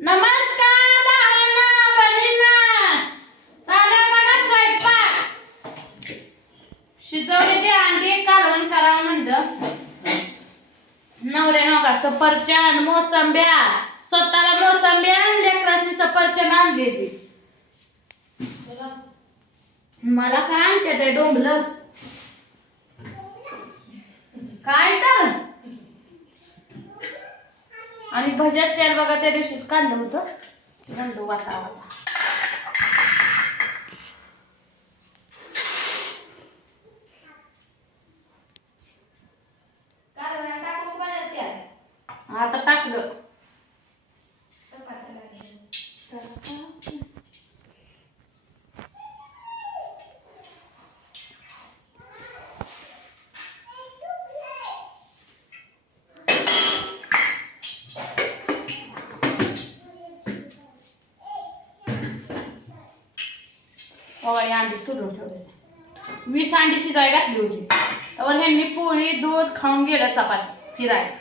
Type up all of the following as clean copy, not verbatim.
नमस्कार भावांनो, बहिणींनो. चाला बघा स्वयंपाक. शिजवलेली अंडी कालवण करावं म्हणलं. नवऱ्यानं का सफरचंद, मोसंब्या, स्वतःला मोसंब्या आणि लेकरांनी सफरचंद आणलेली. मला काय आणते ते डोंबलं काय तर आणि भज्यात तेल बघा त्या दिवशीच काढलं होतं गंडू वाटावाला. आता टाकलं बघा ही अंडी सोडून ठेवले. 20 अंडी शिजाय घातली होती तर ह्यांनी पोळी दूध खाऊन गेलं चपाती फिरायला.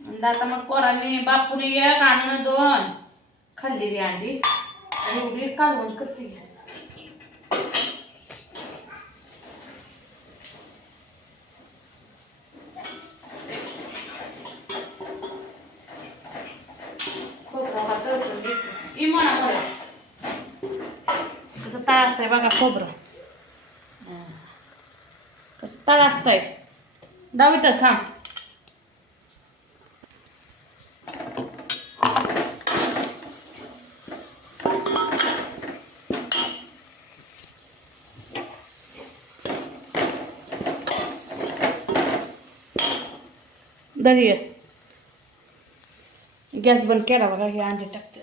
म्हणजे आता मग पोरांनी बापूने 1 आणून 2 खाल्लेली अंडी आणि एवढी कालवण करते. खोबरा हा तळसून घेतो इमोना मला कसं तळ असतंय बघा खोबरं कसं तळ असतंय. डावीतच थांब. दरी गॅस बंद केला बघा. हे अंडे टाकते.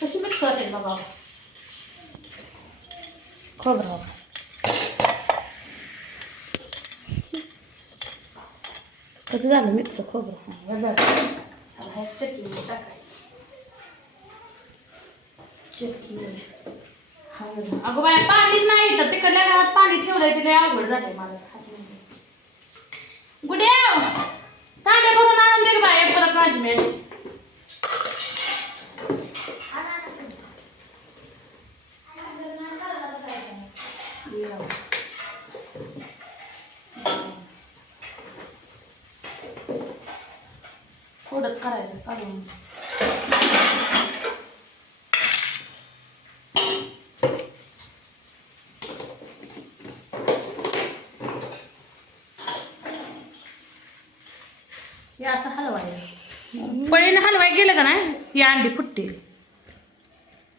कशी मिक्स होते बघा खोबरं. कसं झालं मिक्स खोबरं. चटणी टाकायचं. चटणी अगं बाय पाणीच नाही तर तिकडल्या घरात पाणी ठेवलंय तिला अवघड झालंय मला. गुड्या तांबे भरून आणून दे बाय परत माझी मिळाली. थोडंच करायचं काढून. हे असं हलवायचं. पळीने हलवाय गेलं का नाही ही अंडी फुटते.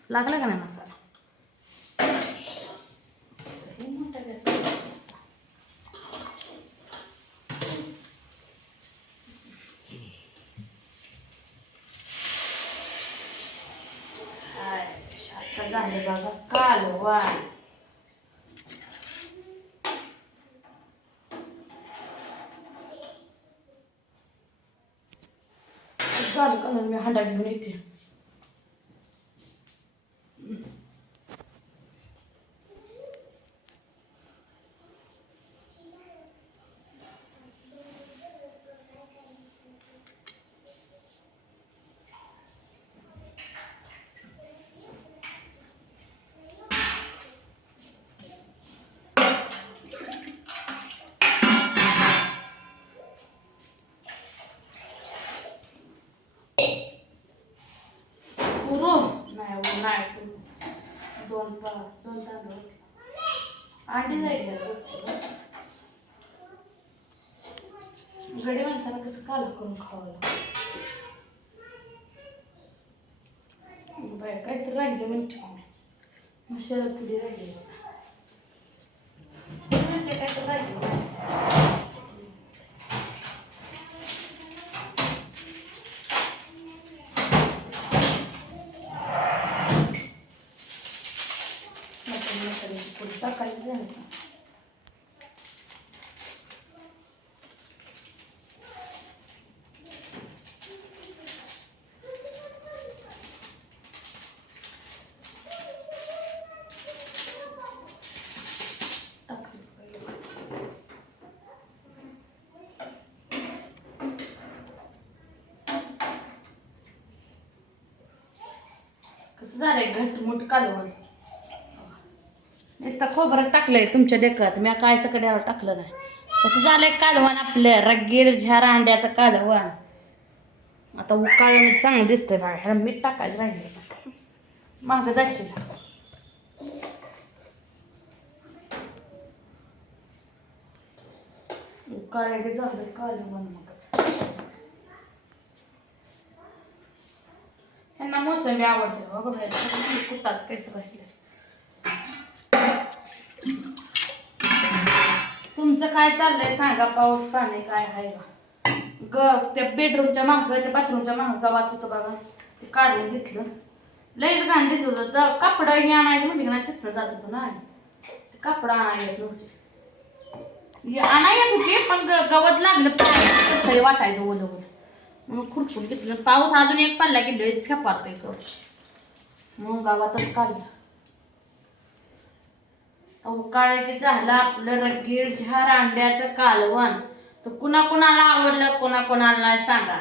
लागला का नाही मसाला. झाले बघा कालवण. झालं का मी हांडा घेऊन येते. दोन तांदूळ अंडी जाईल. गडी माणसाला कसं काल करून खावं बाय. काहीतरी राहिलं म्हणते मशाला पुढे राहिली काहीतरी राहिलं. पुढे टाकायचं झालं. कसं झालंय घटमुट कालवण. नुसतं खोबरं टाकलंय तुमच्या डेकात, मी काय सगळ्यावर टाकलं नाही. कसं झालंय कालवण आपलं रगीर झार अंड्याचं कालवण. आता उकाळून चांगलं दिसतंय बघा. ह्याला मीठ टाकायचं राहिले, मागं जायचं. उकाळले की झालं कालवण मगच. ह्यांना मोसंबी आवडते बघा, कुठाच काहीच राहिले. तुमचं काय चाललंय सांगा, पाऊस पाणी काय आहे का? त्या बेडरूमच्या मागं त्या बाथरूमच्या मागं गावात होतं बघा, ते काढून घेतलं. लईच घाण दिसत होतं. कापड हे आणायचं म्हणजे ना तिथनं जात होतं ना, कापड आणायला येत नव्हते. आणाय येत होती पण गवत लागलं पाय वाटायचं ओलं ओलं मग खुरपून घेतलं. पाऊस अजून एक पडला की लईच फेपारतंय मग गावातच काढलं. काय की झालं आपलं रगीर झार अंड्याचं कालवण. तर कुणाला आवडलं कुणाला नाही सांगा.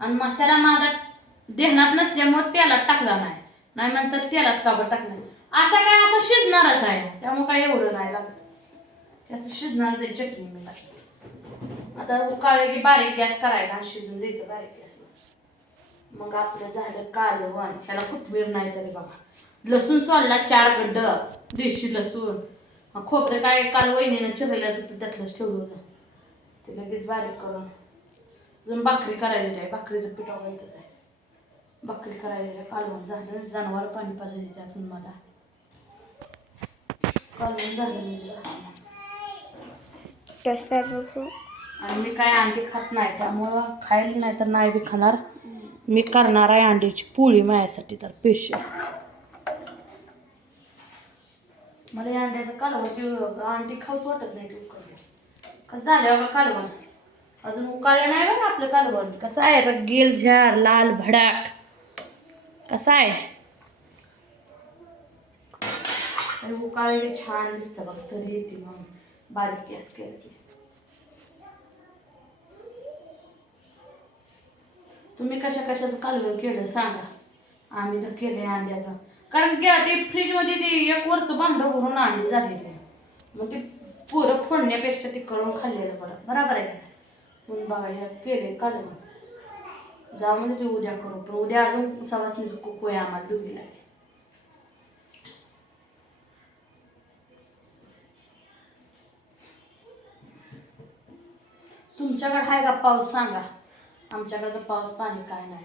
आणि मसाला माझा देहनात नसल्यामुळे तेलात टाकला नाही म्हणतात तेलात काबड टाकलं असं काय, असं शिजणारच आहे त्यामुळे काय एवढं नाही लागत. असं शिजणार जाईल चटणी मी टाकली. आता उकाळे की बारीक गॅस करायचा आणि शिजून द्यायचं बारीक गॅसवर. मग आपलं झालं कालवण. ह्याला कोथिंबीर नाही तरी बघा, लसूण सोलला 4 गड्ड देशी लसूण. खोबरं काय काल वहिनीनं चिरलेलंच होतं त्यातलंच ठेवलं होतं, ते लगेच बारीक करून. अजून भाकरी करायची आहे, भाकरीचं पीठ वगैरेच आहे. भाकरी करायची आहे. कालवण झालं, जनावर पाणी पाजायचं अजून मला. कालवण झालं आणि मी काय अंडी खात नाही त्यामुळं खायला नाही तर नाही बी खाणार. मी करणार आहे अंड्याची पोळी माझ्यासाठी तर स्पेशल. मला या अंड्याचं कालवण अंडी खाऊच वाटत नाही. का झालं का कालवण अजून उकाळलं नाही बघा आपलं कालवण. कसं आहे रगील झार लाल भडाक कसं आहे. आणि उकाळले छान दिसतं बघ, तरी येते मग बारीक गॅस केलं की. तुम्ही कशाचं कालवण केलं सांगा. आम्ही तर केले अंड्याचं, कारण की ते फ्रीजमध्ये ते एक वरचं भांडं भरून अंडी झालेली आहे. मग ते पुरं फोडण्यापेक्षा ते करून खाल्लेलं बरोबर आहे. म्हणून बघा केले कालवण. जाऊ म्हणजे ते उद्या करू, पण उद्या अजून सवासणीचं कुकू आहे आम्हाला डुबीला. तुमच्याकडे आहे का पाऊस सांगा. आमच्याकडे पाऊस पाणी काय नाही.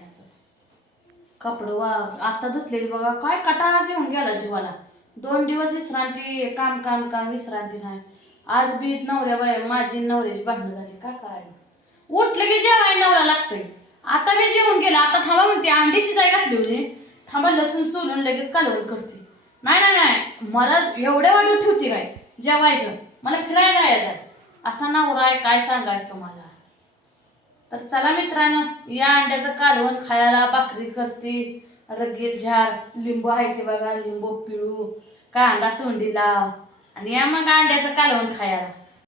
कपडं आता धुतलेली बघा, काय कटाळाच येऊन गेला जीवाला. 2 दिवस विश्रांती, काम विश्रांती नाही. आज बी माझी नवऱ्याची भांडणं झाली, काय करायला. उठलं की जेवायला नवरा लागतंय. आता मी जेवून गेला, आता थांबा म्हणते अंडी शिजाय घातली होती, थांबा लसूण सोलून लगेच कालवण करते. नाही मला एवढ्या वाटून ठेवते काय जेवायचं, मला फिरायला जायचं. असा नवरा आहे काय सांगायचं तुम्हाला. तर चला मित्रांनो, या अंड्याचं कालवण खायला. भाकरी करते रगीर झार, लिंबू आहे ते बघा, लिंबू पिळू, कांदा तोंडी लाव आणि या मग अंड्याचं कालवण खायला.